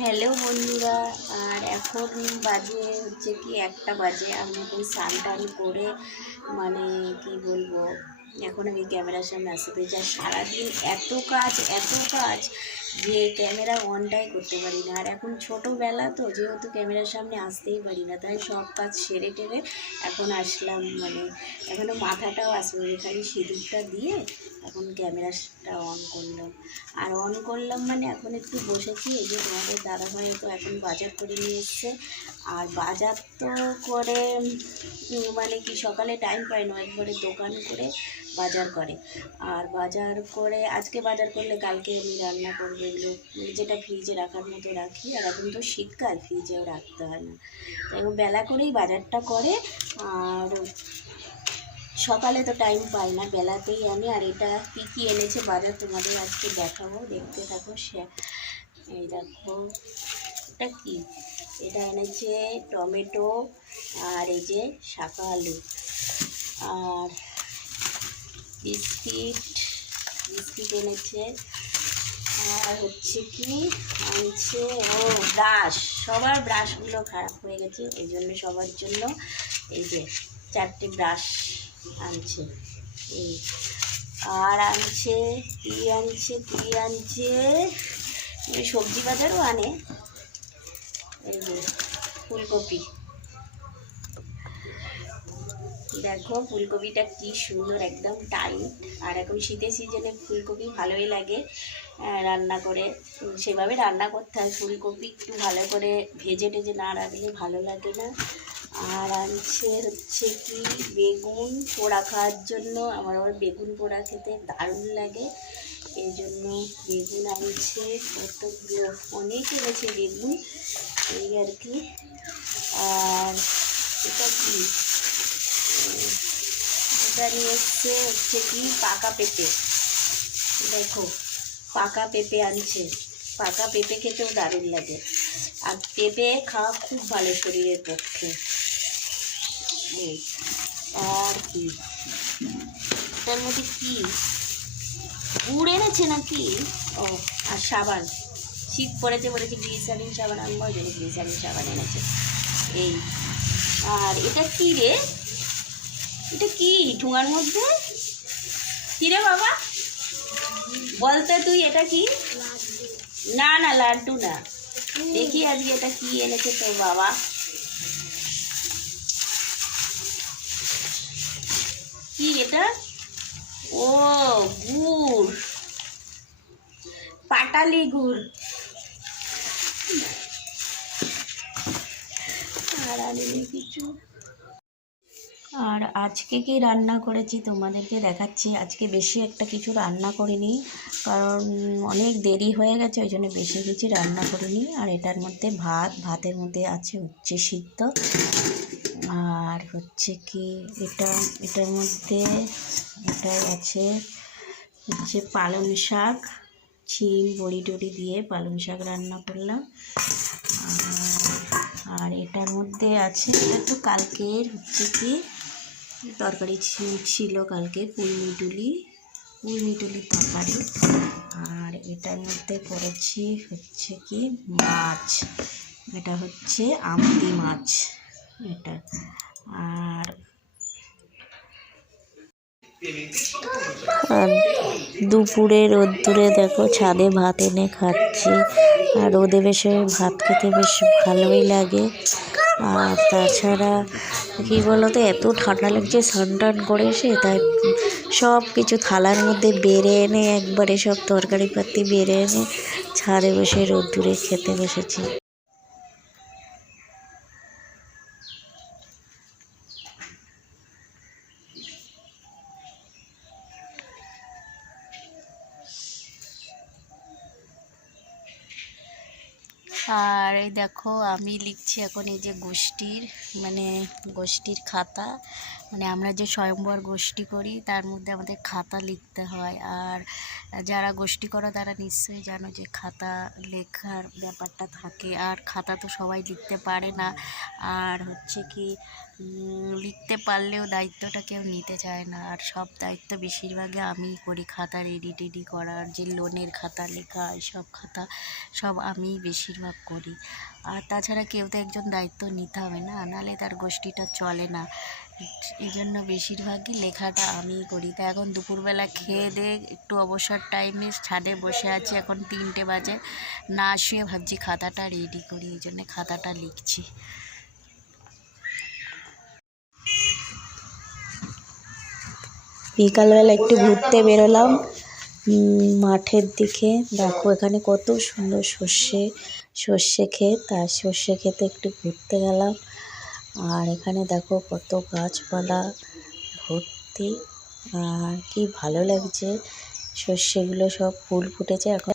Hello বন্ধুরা, আর এখন বাজে হচ্ছে কি একটা বাজে। আমি স্নান টান করে মানে কি বলব, এখন আমি ক্যামেরার সামনে আসতে চাই সারাদিন এত কাজ এত কাজ যে ক্যামেরা অনটাই করতে পারি না। আর এখন ছোটোবেলা তো, যেহেতু ক্যামেরার সামনে আসতেই পারি না, তাই সব কাজ সেরে টেরে এখন আসলাম মানে এখনও মাথাটাও আসবে খালি সিঁদুরটা দিয়ে এখন ক্যামেরাটা অন করলাম। আর অন করলাম মানে এখন একটু বসেছি এই যে তোমাদের দাদাভাই তো এখন বাজার করে নিয়ে এসছে। আর বাজার তো করে মানে কি সকালে টাইম পায় না, একবারে দোকান করে বাজার করে। আর বাজার করে, আজকে বাজার করলে কালকে আমি রান্না করব এগুলো। মানে যেটা ফ্রিজে রাখার মতো রাখি, আর এখন তো শীতকাল ফ্রিজেও রাখতে হয় না। তাই বেলা করেই বাজারটা করে, আর সকালে তো টাইম পাই না, বেলাতেই আমি আর এটা কী কী এনেছে বাজার তোমাদের আজকে দেখাবো, দেখতে থাকো সে এই দেখো, এটা কি? এটা এনেছে টমেটো, আর এই যে শাকা আলু। আর বিস্কিট বিস্কিট এনেছে। আর হচ্ছে কি? আনছে, ও, ব্রাশ। সবার ব্রাশগুলো খারাপ হয়ে গেছে, এই জন্য সবার জন্য এই যে চারটে ব্রাশ আনছে। এই। আর আনছে কি আনছে কি আনছে। সবজি বাজারও আনে। এই যে, ফুলকপি। দেখো, ফুলকপিটা কি সুন্দর, একদম টাইট আর এখন শীতের সিজনে ফুলকপি ভালোই লাগে রান্না করে। সেভাবে রান্না করতে হয়। ফুলকপি একটু ভালো করে ভেজে টেজে না রাখলে ভালো লাগে না। আর আনছে হচ্ছে কি, বেগুন পোড়া খাওয়ার জন্য। আমার আবার বেগুন পোড়া খেতে দারুণ লাগে। এই জন্য বেগুন আনছে, কতগুলো? অনেক এনেছে বেগুন। এই আর কি। আর এটা কি? এটা নিয়ে এসছে হচ্ছে কি? পাকা পেঁপে। দেখো, পাকা পেঁপে আনছে। পাকা পেঁপে খেতেও দারুণ লাগে। আর পেঁপে খাওয়া খুব ভালো শরীরের পক্ষে। আর কি? এটার মধ্যে কি? গুড় এনেছে নাকি? ও, আর সাবান। শীত পড়েছে বলেছে গ্লিসারিন সাবান আনব ওই জন্য গ্লিসারিন সাবান এনেছে। এই, আর এটা কি রে? এটা কি, ঠুঙার মধ্যে? কি রে বাবা? বলতে তুই, এটা কি? না না, লাড্ডু না। দেখি আজকে এটা কি এনেছে তোর বাবা। কি এটা? ও, গুড়। পাটালি গুড়। আর আনিনি কিছু আর আজকে কি রান্না করেছি তোমাদেরকে দেখাচ্ছি। আজকে বেশি একটা কিছু রান্না করিনি, কারণ অনেক দেরি হয়ে গেছে, ওই জন্য বেশি কিছু রান্না করিনি। আর এটার মধ্যে ভাত, ভাতের মধ্যে আছে উচ্ছে সিদ্ধ। আর হচ্ছে কি, এটা, এটার মধ্যে, এটাই আছে হচ্ছে পালং শাক, ছিম, বড়ি টড়ি দিয়ে পালং শাক রান্না করলাম। আর আর এটার মধ্যে আছে, এটা তো কালকের হচ্ছে কি তরকারি ছিল কালকে পুঁই মিটুলি, পুঁই মিটুলির তরকারি। আর এটার মধ্যে করেছি হচ্ছে কি মাছ। এটা হচ্ছে আমদি মাছ এটা। আর দুপুরে রোদ্দুরে দেখো ছাদে ভাত এনে খাচ্ছি। আর রোদে বেশ ভাত খেতে বেশ ভালোই লাগে। আর তাছাড়া কী বলতো, এত ঠান্ডা লাগছে স্নান টান করে এসে তাই সব কিছু থালার মধ্যে বেড়ে এনে একবারে সব তরকারি পাতি বেড়ে এনে ছাদে বসে রোদ্দুরে খেতে বসেছি। আর এই দেখো আমি লিখছি এখন এই যে গোষ্ঠীর মানে গোষ্ঠীর খাতা। মানে আমরা যে স্বয়ংবর গোষ্ঠী করি, তার মধ্যে আমাদের খাতা লিখতে হয়। আর যারা গোষ্ঠী করো, তারা নিশ্চয়ই জানো যে খাতা লেখার ব্যাপারটা থাকে। আর খাতা তো সবাই লিখতে পারে না। আর হচ্ছে কি লিখতে পারলেও দায়িত্বটা কেউ নিতে চায় না। আর সব দায়িত্ব বেশিরভাগই আমিই করি। খাতা রেডি টেডি করার, যে লোনের খাতা, লেখা সব খাতা, সব আমিই বেশিরভাগ করি। আর তাছাড়া কেউ তো একজন দায়িত্ব নিতে হবে না। নাহলে তার গোষ্ঠীটা চলে না। এই জন্য বেশিরভাগই লেখাটা আমিই করি। তা এখন দুপুরবেলা খেয়ে দিয়ে একটু অবসর টাইমে ছাদে বসে আছি, এখন তিনটে বাজে। না শুয়ে ভাবছি খাতাটা রেডি করি এই জন্যে খাতাটা লিখছি। বিকালবেলা একটু ঘুরতে বেরোলাম মাঠের দিকে। দেখো এখানে কত সুন্দর সর্ষে সর্ষে ক্ষেত, আর সর্ষে ক্ষেতে একটু ঘুরতে গেলাম। আর এখানে দেখো কত গাছপালা ভর্তি। আর কি ভালো লাগছে। সর্ষেগুলো সব ফুল ফুটেছে। এখন